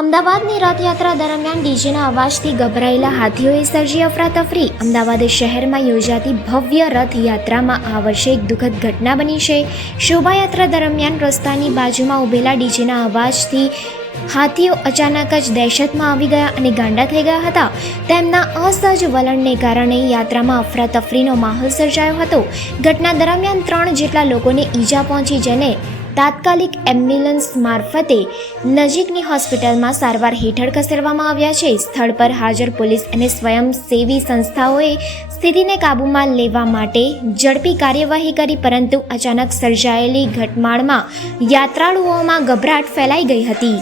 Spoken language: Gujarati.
અમદાવાદની રથયાત્રા દરમિયાન ડીજેના અવાજથી ગભરાયેલા હાથીઓએ સર્જી અફરાતફરી। અમદાવાદ શહેરમાં યોજાતી ભવ્ય રથયાત્રામાં આ વર્ષે એક દુઃખદ ઘટના બની છે। શોભાયાત્રા દરમિયાન રસ્તાની બાજુમાં ઊભેલા ડીજેના અવાજથી હાથીઓ અચાનક જ દહેશતમાં આવી ગયા અને ગાંડા થઈ ગયા હતા। તેમના અસહજ વલણને કારણે યાત્રામાં અફરાતફરીનો માહોલ સર્જાયો હતો। ઘટના દરમિયાન 3 જેટલા લોકોને ઈજા પહોંચી, જેને તાત્કાલિક એમ્બ્યુલન્સ મારફતે નજીકની હોસ્પિટલમાં સારવાર હેઠળ ખસેડવામાં આવ્યા છે। સ્થળ પર હાજર પોલીસ અને સ્વયંસેવી સંસ્થાઓએ સ્થિતિને કાબૂમાં લેવા માટે ઝડપી કાર્યવાહી કરી, પરંતુ અચાનક સર્જાયેલી ઘટમાળમાં યાત્રાળુઓમાં ગભરાટ ફેલાઈ ગઈ હતી।